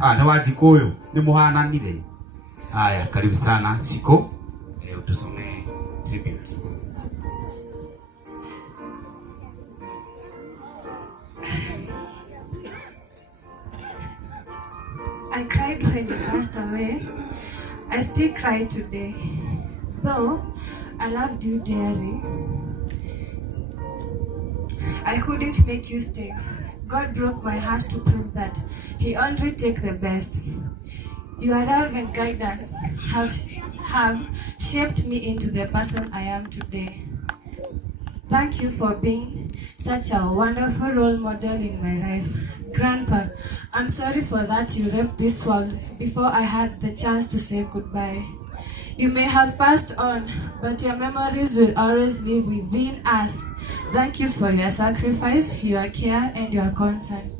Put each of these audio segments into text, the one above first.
Na Wajikuyu ni muhananire. Haya, karibu sana Shiko. Utusomee tribute. I cried when he passed away. I still cry today. Though I loved you dearly, I couldn't make you stay. God broke my heart to prove that He only takes the best. Your love and guidance have shaped me into the person I am today. Thank you for being such a wonderful role model in my life. Grandpa, I'm sorry for that you left this world before I had the chance to say goodbye. You may have passed on, but your memories will always live within us. Thank you for your sacrifice, your care, and your concern.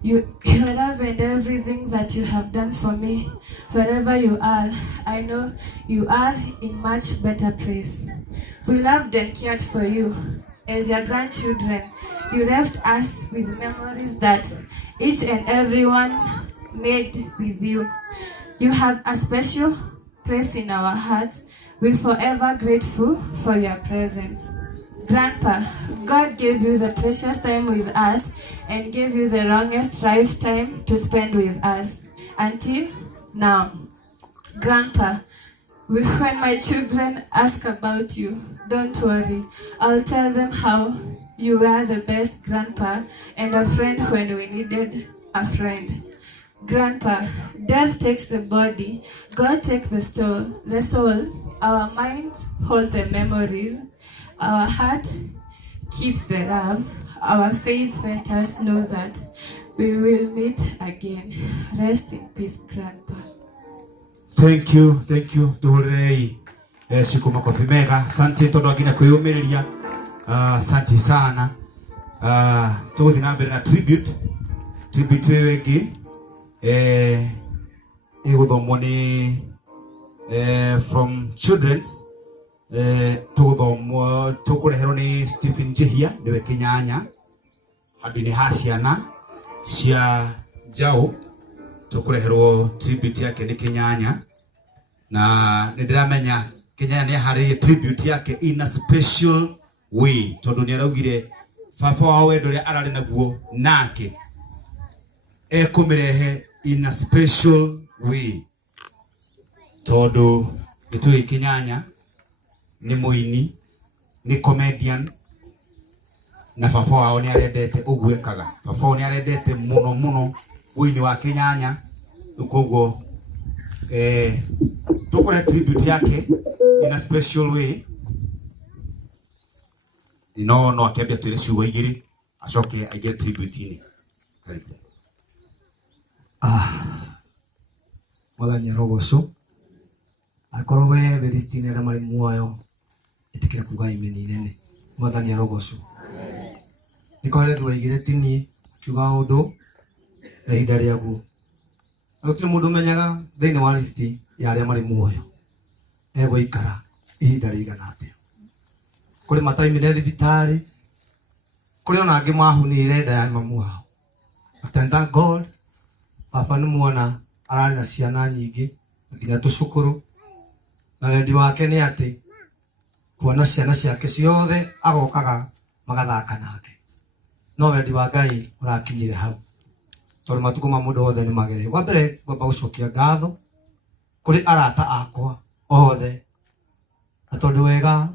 Your love and everything that you have done for me. Wherever you are, I know you are in much better place. We loved and cared for you. As your grandchildren, you left us with memories that each and everyone made with you. You have a special place in our hearts. We're forever grateful for your presence. Grandpa, God gave you the precious time with us and gave you the longest lifetime to spend with us until now. Grandpa, when my children ask about you, don't worry. I'll tell them how you were the best grandpa and a friend when we needed a friend. Grandpa, death takes the body, God takes the soul. Our minds hold the memories. Our heart keeps the love. Our faith let us know that we will meet again. Rest in peace, Grandpa. Thank you. Tuhurei Shiko makofi mega. Asante tondu aginya kwiyumiriria. Asante sana. Tuguthi na mbere na tribute wengi iguthomwo ni from children's tuguthomwo tukureherwo ni Stephen Jihia niwe Kinyanya handini ha ciana cia Njau tukureherwo tribute yake ni Kinyanya na ndiramenya Kinyanya ni hari tribute yake in a special way tondu ni araugire baba wao wendo ria arari naguo nake kumirehe in a special way tondu nitui Kinyanya ni muini ni comedian na baba wao ni arendete ugwekaga baba wao ni arendete muno uini wa Kinyanya ukoguo tukore tribute yake in a special way no akebia twire ciugo igiri acoke aige tribute ini karibu. Mwathani arogoco akorwo we Beristine na mari muoyo itikira kuga imeni nene Mwathani arogoco nikore thwaigire tini kiuga undu ihinda riagu gutire mundu menyaga thiini wa list ya aria mari muoyo egũikara ihinda rigana atia kuri mataimire thibitari kuri ona angi mahunire nda ya mamu wao but thank God baba ni muona arari na ciana nyingi nginya tucukuru na wendi wake ni ati kuona ciana ciake ciothe agokaga magathaka nake no wendi wa Ngai urakinyire hau tondu matuko ma mundu wothe ni magere wa mbere ngomba gucokia ngatho kuri arata akwa othe atondu wega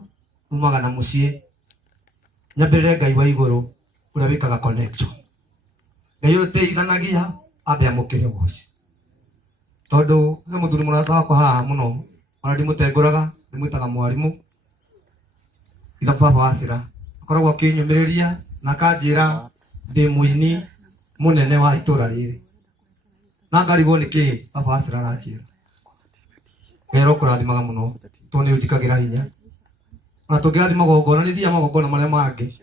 umaga na mucii nyambirire Ngai wa iguru uria wikaga connection Ngai uteithanagia abe amukire goci tondu he muthuri murata wakwa haha muno ona ndimutenguraga ndimwitaga mwarimu itha baba wacira akoragwo akinyumiriria na kanjira ndi muini munene wa itura riri na ngarigwo niki baba wacira aranjira ero kurathimaga muno tondu ni ujikagira hinya na tungiathi magongona ni thia magongona maria mangi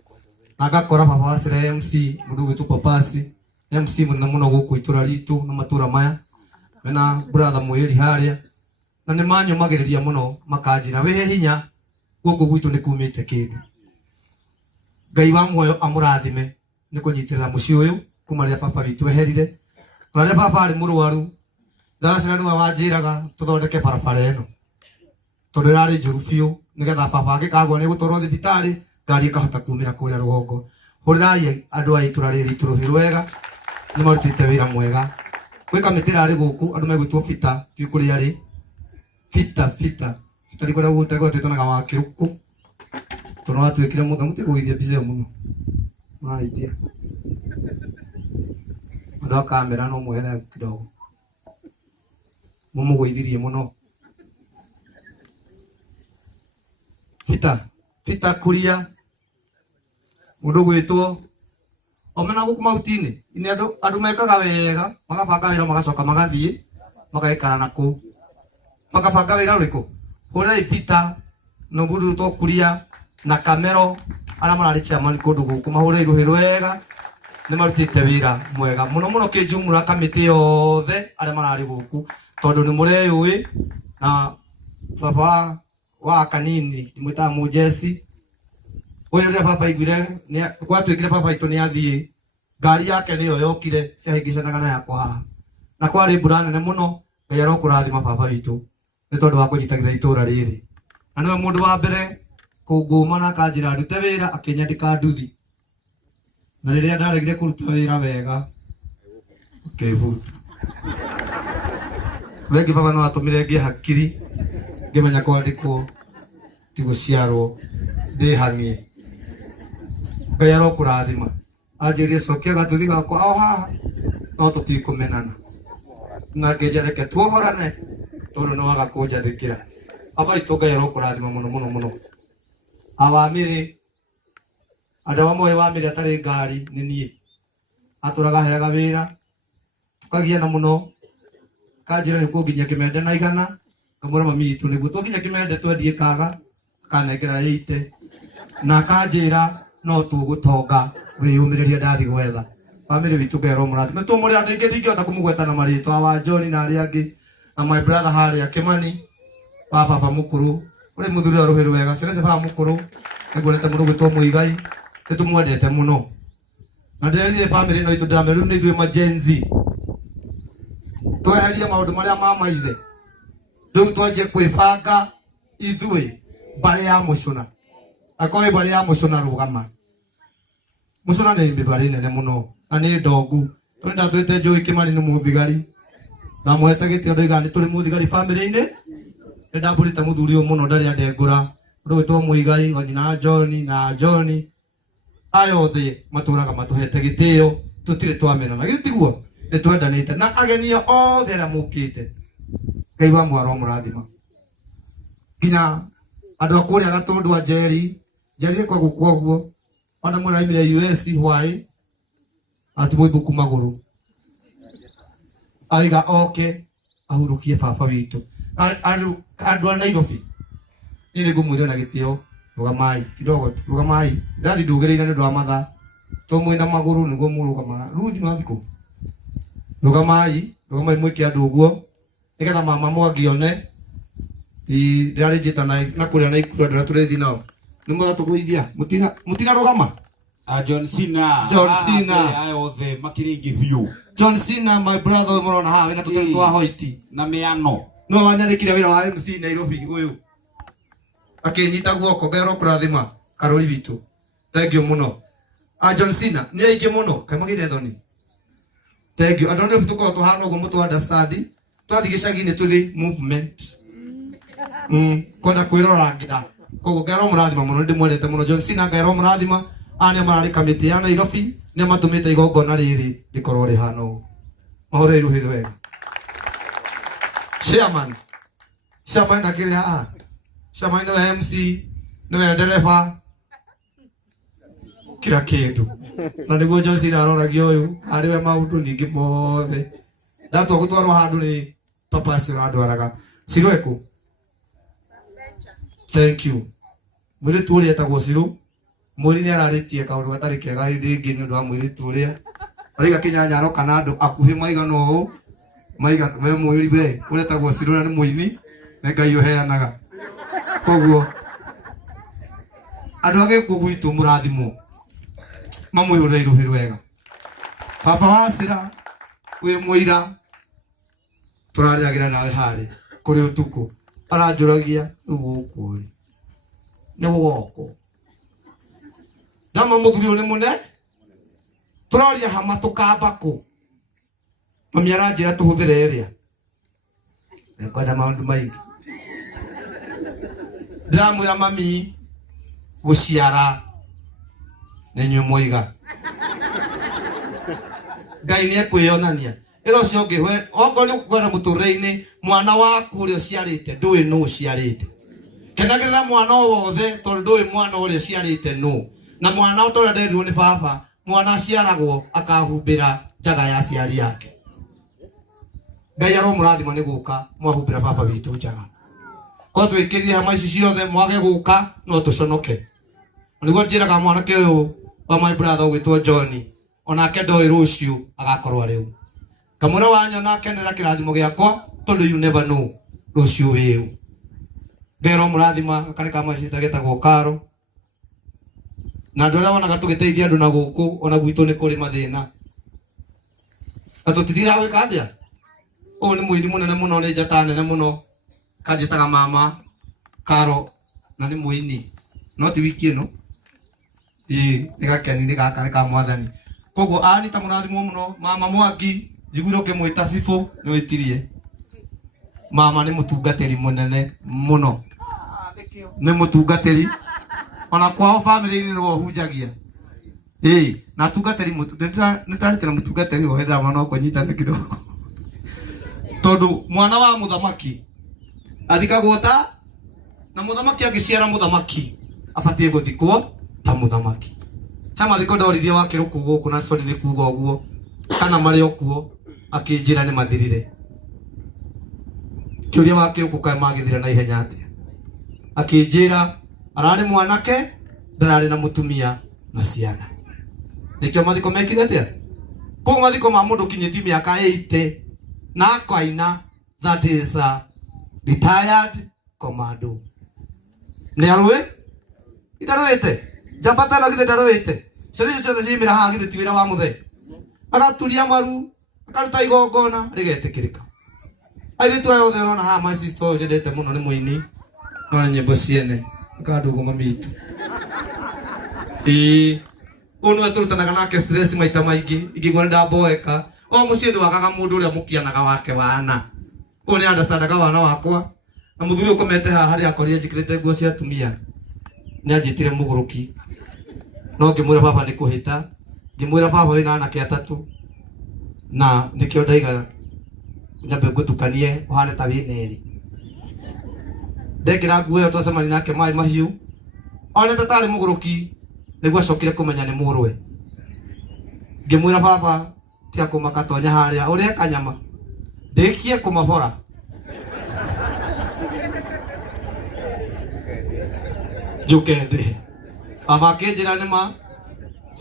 na ngakora baba wacira MC mundu gwitu papasi MC munene muno guku itura ritu na matura maya mena brother mwiri haria na ni manyumagiriria muno makanjira we hinya guku gwitu ni kumite kindu Ngai wa muoyo amurathime ni kunyitirira muci uyu kuma ria baba witu eherire Kũrĩa baba arĩ mũrũaru ndaracina nĩwe wanjĩraga tũthondeke barabara ĩno tondũ ĩrarĩ njũru biũ nĩgetha baba angĩkagwa nĩ gũtwarwo thibitarĩ ngari ĩkahota kumĩra kũrĩa rũgongo. Hũrĩrai andũ a itũra rĩrĩ itũ rũhĩ rwega nĩ marutĩte wĩra mwega. Gwĩ kamĩtĩ ĩrarĩ gũkũ andũ megwĩtwo Bita tiũĩ kũrĩa arĩ Bita nĩ kũrĩa gũtwĩtanaga wa Kĩrũkũ tondũ no watuĩkire mũno mũtigũgithia mbica ĩyo mũno maraitia andũ a kamera no mwehere kidogo mũmũgũithirie mũno. Bita Kuria mũndũ gwĩtwo omena gũkũ mahuti-inĩ nĩ andũ mekaga wega magabanga wĩra magacoka magathiĩ magaikara nakũu makabanga wĩra ũrĩkũ. Hũrĩrai Bita na mũndũ gwĩtwo Kuria na Kamero arĩa mararĩ chairman kũndũ gũkũ mahũrĩi rũhĩ rwega nĩ marutĩte wĩra mwega mũno mũno kĩnjumũra kamĩtĩ yothe arĩa mararĩ gũkũ tondũ nĩ mũreyũĩ. Na baba wa kanini ndĩmwĩtaga Mũjeci ũyũ rĩrĩa baba aiguire gwatuĩkire baba witũ nĩ athiĩ ngari yake nĩyo yokire ciahĩngĩcanaga na yakwa haha na kwarĩ mbura nene mũno. Ngai arokũrathima baba witũ nĩ tondũ wa kũnyitagĩrĩra itũra rĩrĩ na nĩwe mũndũ wa mbere kũngũma na akanjĩra ndute wĩra akĩnyandĩka nduthi na rĩrĩa ndaregire kũruta wĩra wega akĩhuta. Thengi baba no atũmire ngĩe hakiri ngĩmenya kwandĩkwo ti gũciarwo ndĩhanie. Ngai arokũrathima anjĩrire cokia gatuthi gakwa o haha no tũtikũmenana na ngĩnjereke tuohorane tondũ nĩ waga kũnjathĩkĩra. Baba witũ Ngai arokũrathima mũno mũno mũno. Awamĩrĩ andũ amwe Wamĩrĩ atarĩ ngari nĩ niĩ atũraga heaga wĩra tukagiana mũno kanjĩra nĩ kũnginyia Kĩmende na 100 ngamwĩra mami witũ nĩguo tũnginya Kĩmende twendie kaga akanengera 80 na akanjĩra no tũgũtonga wĩyũmĩrĩria ndathi gwetha. Wamĩrĩ witũ Ngai aromũrathima tũmũrĩ andũ aingĩ ndingĩhota kũmũgweta na marĩtwa wa John na arĩa angĩ na my brother harĩa Kĩmani wa baba mũkũrũ ũrĩ mũthuri wa rũhĩ rwega ciake baba mũkũrũ nĩguonete mũndũ gwĩtwo Mũigai nĩ tũmwendete mũno na ndĩrerire bamĩrĩ ĩno itũ ndĩramera rĩu nĩ ithuĩ majenzi tweherie maũndũ marĩa ma maithe rĩu twanjie kwĩbanga ithuĩ mbarĩ ya Mũcũna. Akoĩ mbarĩ ya Mũcũna rũgama. Mũcũna nĩ mbarĩ nene mũno na nĩ ndongu tondũ ndatwĩte njũĩ Kĩmani nĩ mũthigari na mũhete gĩtĩo ndoiga nĩ tũrĩ mũthigari bamĩrĩ-inĩ nĩ ndambũrĩte mũthuri ũyũ mũno ndarĩ andengũra ũndũ gwĩtwo Mũigai na John aya othe matũraga matũhete gĩtĩo tũtirĩ twamenana githĩ tiguo nĩ twendanĩte na ageni othe arĩa mũkĩte Ngai wa mwaro mũrathima nginya andũ a kũrĩa Gatũndũ a Njeri kwa gũkũ ũguo ona mũraimire US why atibũibuku magũrũ aiga oke ahurũkie baba witũ andũ a Nairobi niĩ nĩ ngũmwĩra na gĩtĩo rũgamai kidogo rũgamai ndathi ndũgĩrĩire nĩ ũndũ wa mathaa to mwĩna magũrũ nĩguo mũrũgamaga Ruthi mathikũ rũgamai mwĩke andũ ũguo nĩgetha mama mwangĩone ndarĩ njĩta na kũrĩa na ikura ndũrĩa tũrĩthi nao nĩ mũratũgũithia mũtina rũgama. John Cena aya othe makĩrĩ aingĩ biũ. John Cena my brother ũyũ mũrona haha wĩna tũtarĩ twa hoiti na mĩano no wanyandĩkire wĩra wa MC Nairobi ũyũ akĩnyita guoko Ngai arokũrathima Karoli witũ thengiũ mũno. John Cena nĩ aingĩ mũno kaĩ magĩre thoni thengiũ andũ nĩ tũkorwo tũhana ũguo mũtũ understand twathi gĩcagi-inĩ tũrĩ movement kwenda kwĩrora ngida koguo Ngai aromũrathima mũno ndĩmwendete mũno John Cena Ngai aromũrathima aya nĩo mararĩ kamĩtĩ ya Nairobi nĩo matũmĩte igongona rĩrĩ rĩkorwo rĩhana ũũ mahũrĩi rũhĩ rwega. Chairman akĩrĩ haha Chairman nĩwe MC nĩwe ndereba kila kĩndũ na nĩguo John Cena aroragio ũyũ arĩwe maũndũ ningĩ mothe ndatua gũtwarwo handũ nĩ papa acio andwaraga Sirweku. Thank you mũirĩtu ũrĩa etagwo Sirũ mwĩri nĩ ararĩtie kaũndũ gatarĩ kega rĩngĩ nĩ ũndũ wa mũirĩtu ũrĩa araiga Kĩnyanya aroka na andũ akuhĩ maigana ũũ we mwĩri we ũrĩa etagwo Sirũ na nĩ mũini na Ngai ũheanaga koguo andũ a gĩkũ gwitũ mũrathimwo mamwĩhũrĩi rũhĩ rwega. Baba wa Cira we muira turarĩagĩra nawe harĩ kũrĩ ũtukũ aranjũragia rĩu gũkũ rĩ nĩ gũgoko ndama mũthuri ũyũ nĩ mũne tũroria hama tũkamba kũ mami aranjĩra tũhũthĩre ĩrĩa nĩkwenda maũndũ maingĩ ndĩramwĩra mami gũciara nĩ inyuĩ mwoiga Ngai nĩekwĩonania ĩro cio ngĩhwe okorwo nĩ ũkwenda mũtũrĩre-inĩ mwana waku ũrĩa ũciarĩte ndũĩ nũ ũciarĩte kenagĩrĩra mwana o wothe tondũ ndũĩ mwana ũrĩa ũciarĩte nũ na mwana ũtorĩa nderirwo nĩ baba mwana aciaragwo akahumbĩra njaga ya aciari yake Ngai aromũrathima nĩ gũka mwahumbĩra baba witũ njaga ko twĩkĩrire hama ici ciothe mwage gũka no tũconoke nĩguo njĩraga mwanake ũyũ wa my brother ũgwĩtwo John onake ndoĩ rũciũ agakorwo rĩu kamũra wanyona kenera kĩrathimo gĩakwa tondũ you never know rũciũ wĩu ngero mũrathima kane kama sister getagwo Karo na andũ arĩa wonaga tũgĩteithia andũ na gũkũ ona gwitũ nĩ kũrĩ mathĩna na tũtithira gwĩka atĩa ũyũ nĩ mũini mũnene mũno nĩ njata nene mũno kanjĩtaga mama Karo na nĩ mũini no ti wiki ĩno nĩ gakeni gaka nĩ ka mwathani koguo ani ta mũrathimwo mũno mama Mwangi njiguire ũkĩmwĩta cibũ nĩ wĩtirie mama nĩ mũtungatĩri mũnene mũno nĩ mũtungatĩri ona kwao family-inĩ nĩwe ũhunjagia na tungatĩri nĩtarĩtĩra mũtungatĩri o hĩndĩ mwana okwo nyitane kidogo tondũ mwana wa mũthamaki athikagwo ta na mũthamaki angĩciara mũthamaki abatie gũthikwo ta mũthamaki he mathiko ndoririe wakĩrũkũ gũkũ na sorry nĩ kuga ũguo kana marĩ okuo akĩnjĩra nĩ mathirire kĩũria wakĩrũkũ kaĩ magĩthira na ihenya atĩa akĩnjĩra ararĩ mwanake ndararĩ na mũtumia na ciana nĩkĩo mathiko mekire atĩa kũu mathiko ma mũndũ kinyĩtie mĩaka 80 na akaina that is a retired commando nĩ arũĩ itarũĩte njambata no githĩ ndarũĩte ciana icio ciothe ciumĩra haha githĩ ti wĩra wa mũthee agaturia maru akaruta igongona rĩgetĩkĩrĩka airĩtu aya othe ũrona haha my sister ũyũ nyendete mũno nĩ mũini no nĩ nyĩmbo ciene akandũgũ mami itũ ũyũ nĩwe tũrutanaga nake stress maita maingĩ ingĩgua nĩndamboeka o mũciĩ ndwagaga mũndũ ũrĩa mũkianaga wake wana ũyũ nĩ understandaga wana wakwa na mũthuri ũkomete haha harĩa akorire njĩkĩrĩte nguo cia atumia nĩ anjĩtire mũgũrũki no ngĩmwĩra baba nĩ kũhĩta ngĩmwĩra baba wĩna anake atatũ na nĩkĩo ndaiga nyambe ngũtukanie ũhane ta wĩna erĩ ndekĩra nguo ĩyo twacemani nake maĩ mahiũ onete tarĩ mũgũrũki nĩguo acokire kũmenya nĩ mũrwe ngĩmwĩra baba tia kũmaka tonya harĩa ũrĩa kanyama ndĩkie kũmabora njũke ndĩ baba akĩnjĩra nĩma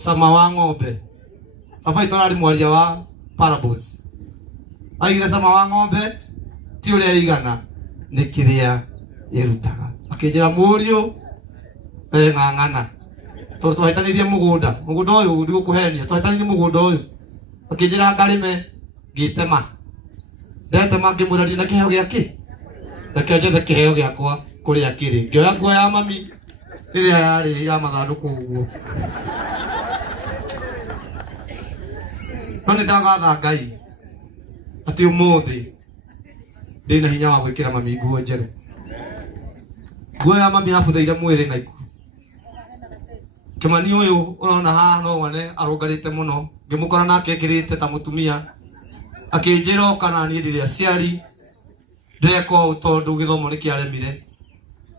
cama wa ng'ombe baba itũ ararĩ mwaria wa parables aigire cama wa ng'ombe ti ũrĩa igana nĩ kĩrĩa ĩrutaga akĩnjĩra mũriũ ng'ang'ana tondũ twahĩtanĩirie mũgũnda ũyũ ndigũkũhenia twahĩtanĩirie mũgũnda ũyũ akĩnjĩra ngarĩme ngĩtema ndetema ngĩmwĩra ndina kĩheo gĩakĩ reke njethe kĩheo gĩakwa kũrĩa kĩrĩ ngĩoya nguo ya mami ĩrĩa yarĩ ya mathandũkũ ũguo no nĩ ndagatha Ngai atĩ ũmũthĩ ndĩna hinya wa gwĩkĩra mami nguo njerũ nguo ya mami yabuthaire mwĩrĩ na ikuru Kĩmani ũyũ ũrona haha no wone arũngarĩte mũno ngĩmũkora nake ekĩrĩte ta mũtumia akĩnjĩra kana niĩ ndĩrĩ aciari ndĩreka ũũ tondũ gĩthomo nĩ kĩaremire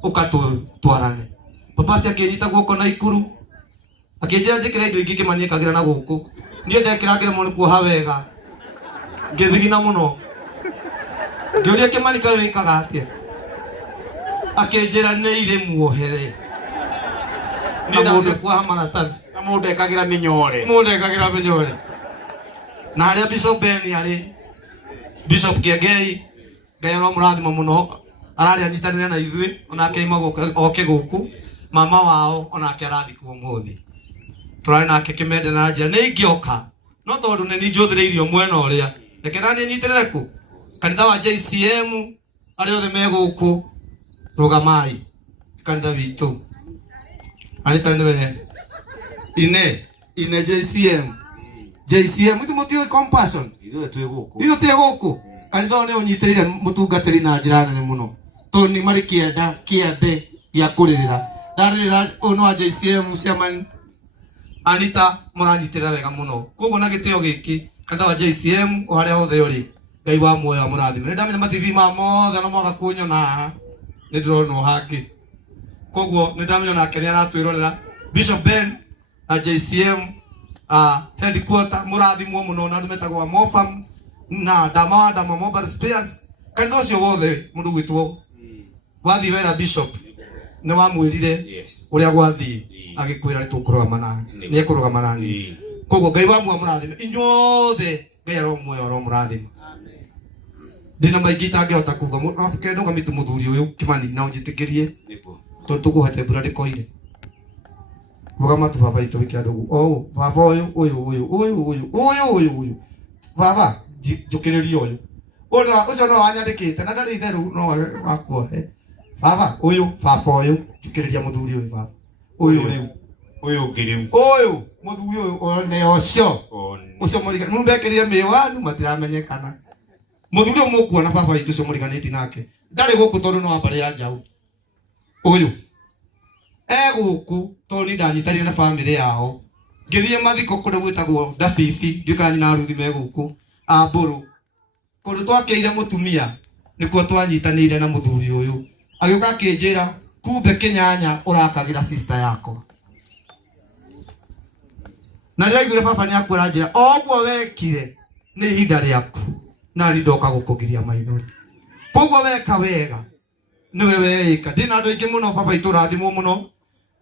ũka twarane papa akĩnyita guoko na ikuru akĩnjĩra njĩkĩre indo ingĩ Kĩmani ekagĩra na gũkũ niĩ ndekĩra ngĩremwo nĩ kuoha wega ngĩthigina mũno ngĩũria Kĩmani kaĩ wĩkaga atĩa akĩnjĩra nĩ irĩ muohere nĩ ndathire kuoha maratathi na mũndũ ekagĩra mĩnyore na harĩa Bishop Ben arĩ Bishop Kĩengei Ngai aromũrathima mũno ararĩ anyitanĩre na ithuĩ onake aima oke gũkũ mama wao onake arathikwo ũmũthĩ tũrarĩ nake Kĩmende na njĩra nĩ ingĩoka no tondũ nĩ njũthĩrĩirio mwena ũrĩa reke nani nyitirire ku kanitha wa JCM ari othe me guku rugamai kanitha witu anita niwe ine JCM itu mutio compassion ithu twi guku kanitha ni unyitirire mutungatiri na njira nene muno to ni mari kiende ya kuririra ndarira ono wa JCM chairman Anita muranyitirira wega muno koguo na gitio giki kanitha wa JCM uharia hothe uri Ngai wa muoyo amurathime ni ndamenya mativi ma mothe no moga kunyona ni ndirona hangi koguo ni ndamenya nake ni aratwirorera Bishop Ben na JCM headquarter murathimwo muno na ndumetagwo Mofam na Dama Mobile Spares kanitha ucio wothe mundu gwitwo wathi wera Bishop ni wamwirire uria gwathi agikwira ni tukurugama nani ni ekurugama nani koguo Ngai wa muoyo amurathime inyothe Ngai aromuoyo aromurathime dina maigi tangihota kuga Afrika ndo gamitu muthuri uyu Kimani na unjitikirie to tukuhate bura ndikoire bugama tu baba itu kiandugu baba uyu baba jukiririo uyu ucio no anyandikite na ndari theru no wakwo baba uyu baba uyu jukiriria muthuri uyu baba uyu ngiriu uyu muthuri uyu ne ucio muriga numbekirie miwanu matiramenyekana muthuri mukuona baba itu cio muriganiti nake ndari guku tondu no ambari ya njau uyu guku toni ndanyitanire na family yao ngithie mathiko kuri gwitagwo Dabibi ndikani na Ruthi me guku Amburu kuri twakeire mutumia nikuo twanyitanire na muthuri uyu agioka akinjira kumbe Kinyanya urakagira sister yako na ndiraigire baba ni akwira njira ogwo wekire ni ihinda riaku na ndoka gukugiria maithori koguo weka wega niwe weika ndina andu aingi muno baba iturathimwo muno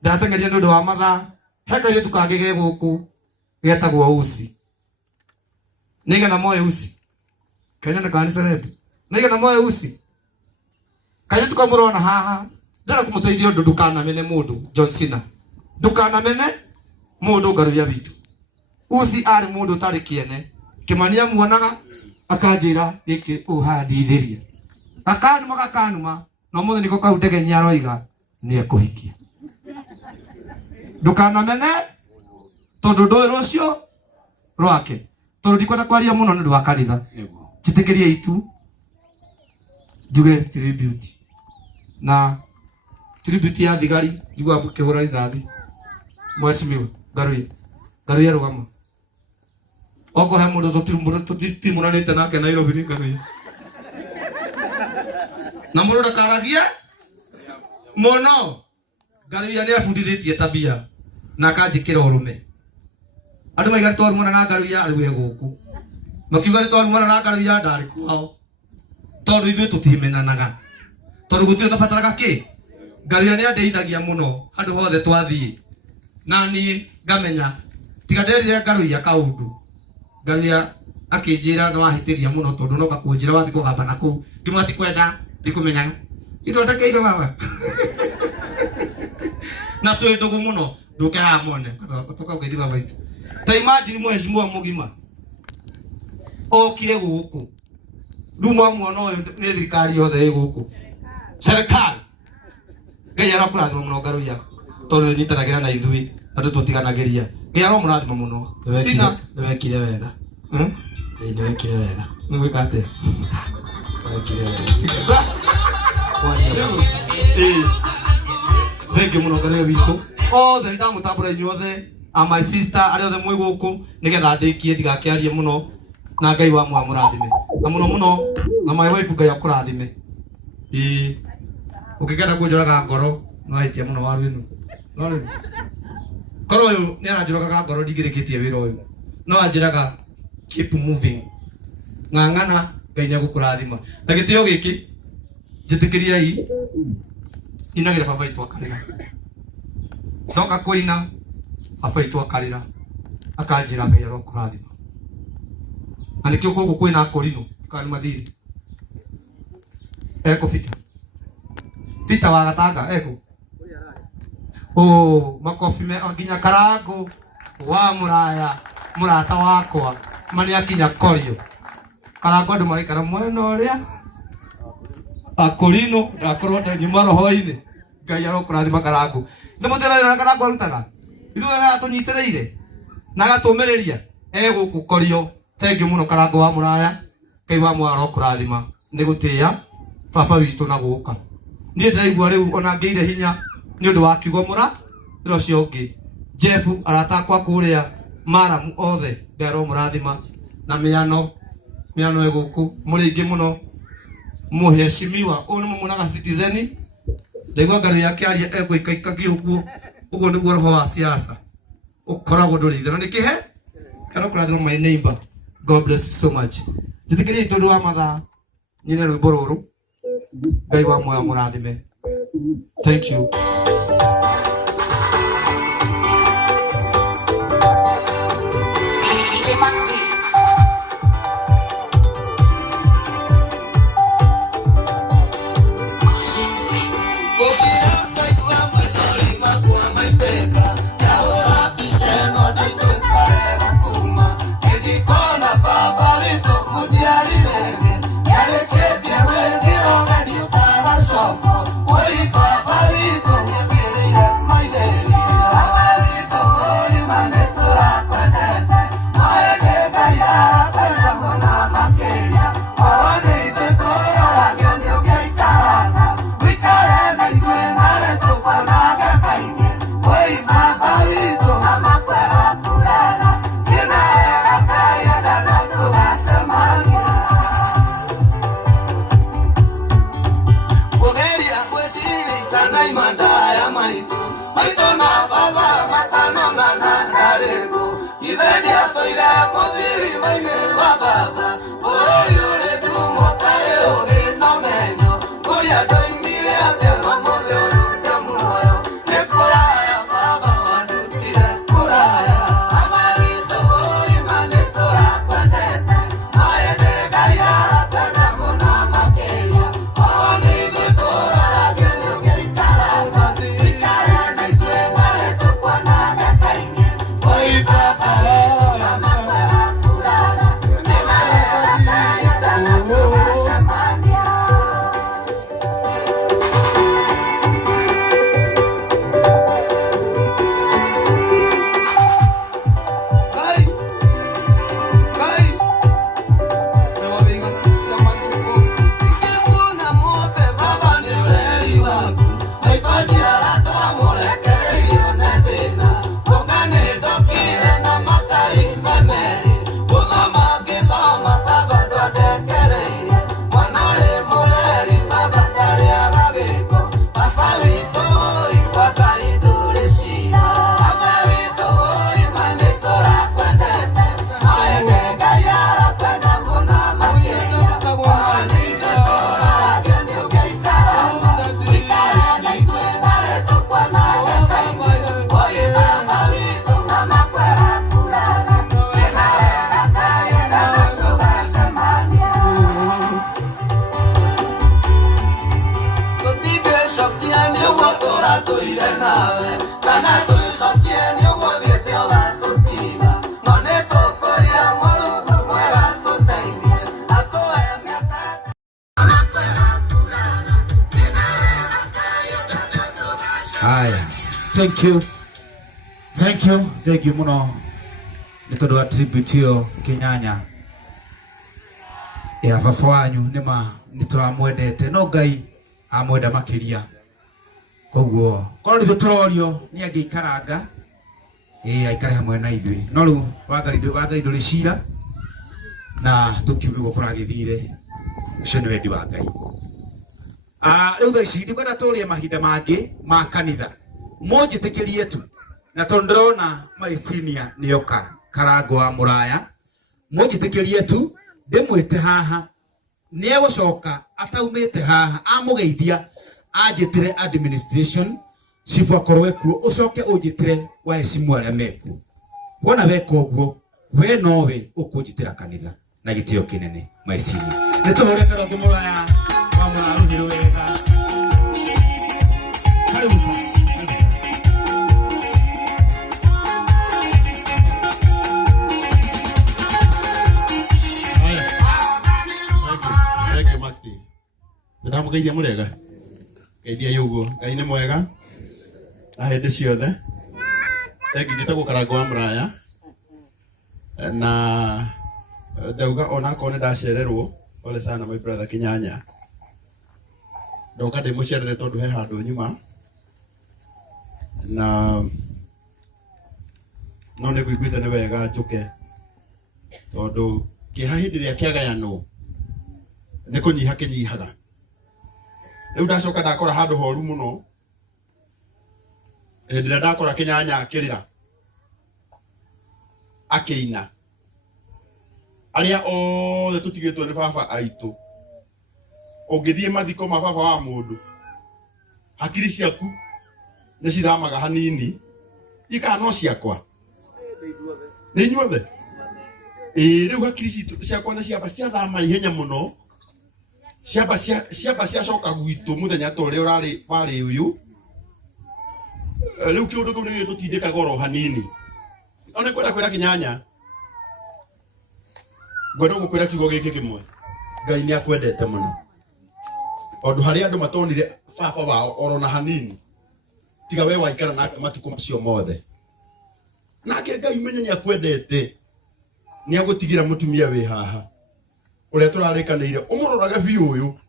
ndatengeria ndu wa matha hekaire tukagege guku getagwo Usi niga na moyo Usi Kenya na kanisa letu niga na moyo Usi kanya tukamurona haha ndara kumuteithia ndu dukana mene mundu John Cena dukana mene mundu ngaruya bitu Usi ari mundu tari kiene Kimani amuonaga akanjira giki uhadithiria akanuma no muthe niko kautege nyaroiga ni ekuhikia ndukana mene tondu ndui rucio rwake tondu ndikwenda kwaria muno ni ndwa kanitha jitikiria itu njuge tribute na tribute ya thigari njigua kihura rithathi mweshimiwa ngaruya rugama oko he mundu tutimunanite nake Nairobi ni ngaruya na mundu ndakaragia muno ngaruya ni abundithitie tabia na kanjikira urume andu maiga twarumana na ngaruya ari we guku makiuga twarumana na ngaruya ndari kwao tondu ithuĩ tutimenanaga tondu gutio tabataraga ki ngaruya ni andeithagia muno handu hothe twathii na ni ngamenya tiga nderire ngaruya kaundu ngaruya akinjira no ahitiria muno tondu no gakunjira wathi kugamba na kuu ndimwati kwenda ndikumenyaga itondekeiga baba na tu ndugu muno nduke ha mone toka ugethi baba itu ta imagine mheshimiwa mugima okire guku nduma muono uyu ni thirikari yothe guku serikali Ngai arakurathima muno ngaruya tondu nyitanagira na ithui andu tutiganagiria Ngai aromurathima muno sina wekire wega wekire wega mwika ate wekire wega thank you muno ngaruya bitu othe ndamutambura inyuothe my sister ari othe mwi guku nigetha ndikie ndigakiarie muno na Ngai wa muoyo amurathime na muno na my wife Ngai akurathime ukigenda kunjoraga ngoro no aitia muno waru inu koro uyu ni aranjoraga ngoro ndigirikitie wira uyu no anjiraga keep moving ng'ang'ana Ngai ni agukurathima na gitio giki jitikiriai inagira baba itu akarira ndoka kuina baba itu akarira akanjira Ngai arokurathima na nikio koguo kwina akorino kani mathiri eko fita wa gatanga eko makofi me nginya karango wa muraya murata wakwa mani akinya korio Karango ndu maraikara mwena uria akorino ndakorwo ta nyuma roho-ini Ngai arokurathima Karango ndimutera na Karango arutaga ithuga tunyitireire na gatumiriria gukukorio thengi muno Karango wa Muraya Ngai wa mwaro kurathima ni gutia baba witu na guka nie ndiraigua riu ona ngeire hinya ni undu wa kiugo mura ro ciongi Jeff aratakwa kuria maramu othe ndero murathima na miano eguku muringi muno muheshimiwa uyu ni mumunaga citizen ndaigua ngari yake aria egwikaikagi uguo niguo roho wa siasa ukoragwo ndurithira nikihe karo kurathima my neighbor. God bless you so much. Jitikiri tondu wa mathaa nyine rwimbo ruru Ngai wa moyo murathime. Thank you. Thank you muno nitondo wa tribute yo Kinyanya ya baba wanyu nima nituramwendete no Ngai amwenda makiria koguo korwo niturorio ni angiikaranga aikare hamwe na ithui no riu wagai nduri cira na tukiuge gukora githire ucio ni wendi wa Ngai. Riu thaa ici ndikwenda turie mahinda mangi ma kanitha munjitikirie tu na tondrona maisinia nioka Karango wa Muraya munjitikirie tu ndimwite haha ni egucoka ataumite haha amugeithia anjitire administration sifu akorwe kuo ucoke unjitire wa esimu aria meku wona weka uguo we nowe ukunjitira kanitha na gitio kinene maisinia nituhore Karango Muraya wa Muraruhiro wega karibu sana. Thank you, Marty. Ndamugeithia murega. Geithia yugo. Ngai ni mwega. Na hindi ciothe. Thank you gitagwo Karango wa Muraya. Na ndauga ona ko ndacererwo. Ole sana my brother Kinyanya. Ndoka ndi mucerere tondu he handu nyuma. Na no ne kuiguite ne wega njuke. Tondu kiha hindi ria kiagayano. Ne kunyiha kinyihaga. Riu ndacoka ndakora handu horu muno. Ndira ndakora Kinyanya akirira. Akeina. Aria othe tutigitwo ni baba aitu. Ungithie mathiko ma baba wa mundu. Hakiri ciaku ni cithamaga hanini. Ika no ciakwa. Ni inyuothe. Riu hakiri ciakwa ni ciamba ciathama ihenya muno. Ciamba ciacoka gwitu muthenya ta uria wari uyu. Riu kiundu kiu ni tutindika goro hanini. Ona kwira Kinyanya. Gwenda gukwira kiugo giki kimwe. Ngai ni akwendete muno. Ondu hari andu matonire baba wao orona hanini. Tiga we waikara na matuko macio mothe. Nake Ngai menye ni akwendete. Ni agutigira mutumia wi haha. Uria turarikanire umuroraga biu uyu.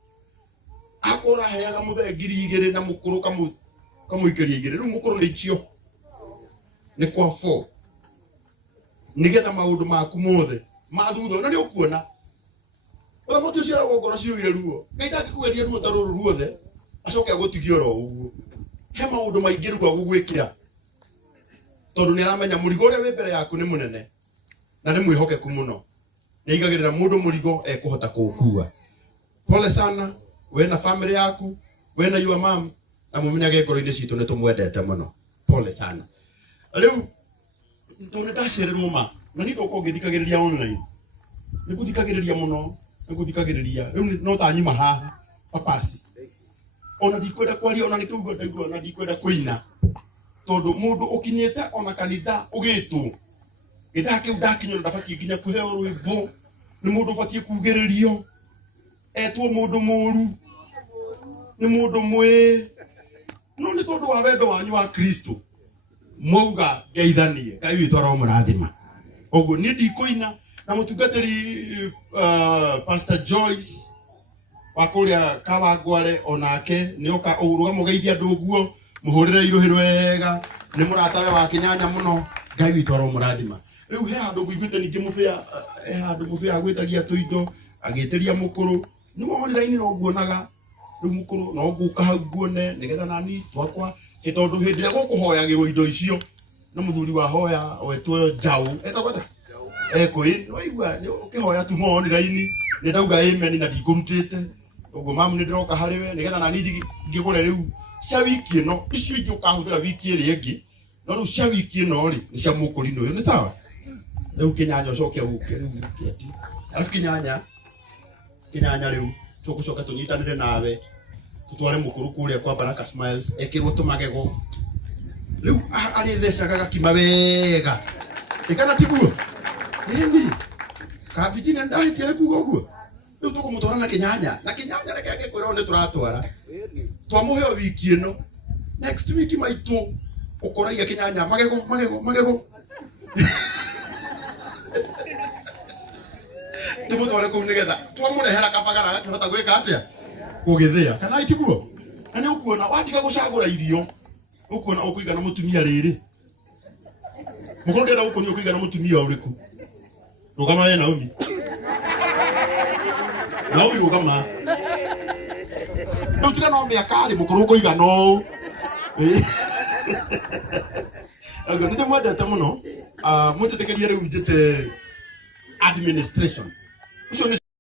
Akora heaga muthe 2,000 na mukuru kamuikiria 2,000. Riu mukuru ni cio. Ni kwa 4. Nigetha maundu maku mothe. Mathutha no ni ukuona. Oda mutu cio arago ngoro ciuire ruo. Ngai ndangikugeria ruo ta ruru ruothe. Acoke agutigia ro uguo. He maundu maingi ruo agugwikira. Tondu ni aramenya murigo uria wi mbere yaku ni munene. Na ni mwihokeku muno. Ni igagirira mundu murigo ekuhota kuukua. Pole sana we na family yaku, we na your mom na mumenyage ngoro-ini citu ni tumwendete muno. Pole sana. Riu tondu ndacererwo ma na ni ndoko ngithikagiriria online. Ni kuthikagiriria muno, ni kuthikagiriria. Riu no ta nyima haha papasi. Ona ndikwenda kwaria ona nikiguo ndaigua ona ndikwenda kuina. Tondu mundu ukinyete ona kanitha ugitu. Githa kiu ndakinyora ndabati nginya kuheo rwimbo. Ni mundu ubatie kugiririo. Etwo mundu muru. Ni mundu mwe. No ni tondu wa wendo wanyu wa Kristo. Mwauga geithanie. Ngai witu aromurathima. Oguo ni ndikuina na mutungatiri Pastor Joyce wa kuria Kawangware onake ni oka uruga mugeithia andu guo muhurire iruhiro wega ni muratawe wa Kinyanya muno. Ngai witu aromurathima. Riu he andu nguiguite ningi mubia he andu mubia gwitagia tuindo agitiria mukuru ni wonira ini no guonaga riu mukuru no guka hau guone nigetha nani twakwa itondu hindi ya gukuhoyagirwo indo icio na muthuri wa hoya wetwo Jau etagota koi no igua ni ukihoya tu monira ini ni ndauga amen na ndikurutite uguo mamu ni ndiroka hariwe nigetha nani ngigure riu cia wiki ino icio ingi ukahuthira wiki iri ingi no riu cia wiki ino ri ni cia mukuri no ni sawa. Riu Kinyanya ucoke uke riu kiati alafu Kinyanya riu tugucoka tunyitanire nawe tutware mukuru kuria kwa Baraka Smiles ekirwo tumagego riu ari thecaga gakima wega ikana tiguo eni ka vijina ndahitie kuga uguo riu tukumutora na Kinyanya reke agekwira ni turatwara twamuheo wiki ino next week maitu ukoragia Kinyanya magego tumutware kuu nigetha twamurehera kabagara gakihota gwika atia kugithia kana itiguo kana ukuona watiga gucagura irio ukuona ukuigana mutumia riri mukuru ndera ukuni ukuigana mutumia uriku rugama we Naomi rugama no tiga no miakari mukuru ukuigana o aga ndio mwendete muno mutetekeria riu njite administration ucio ni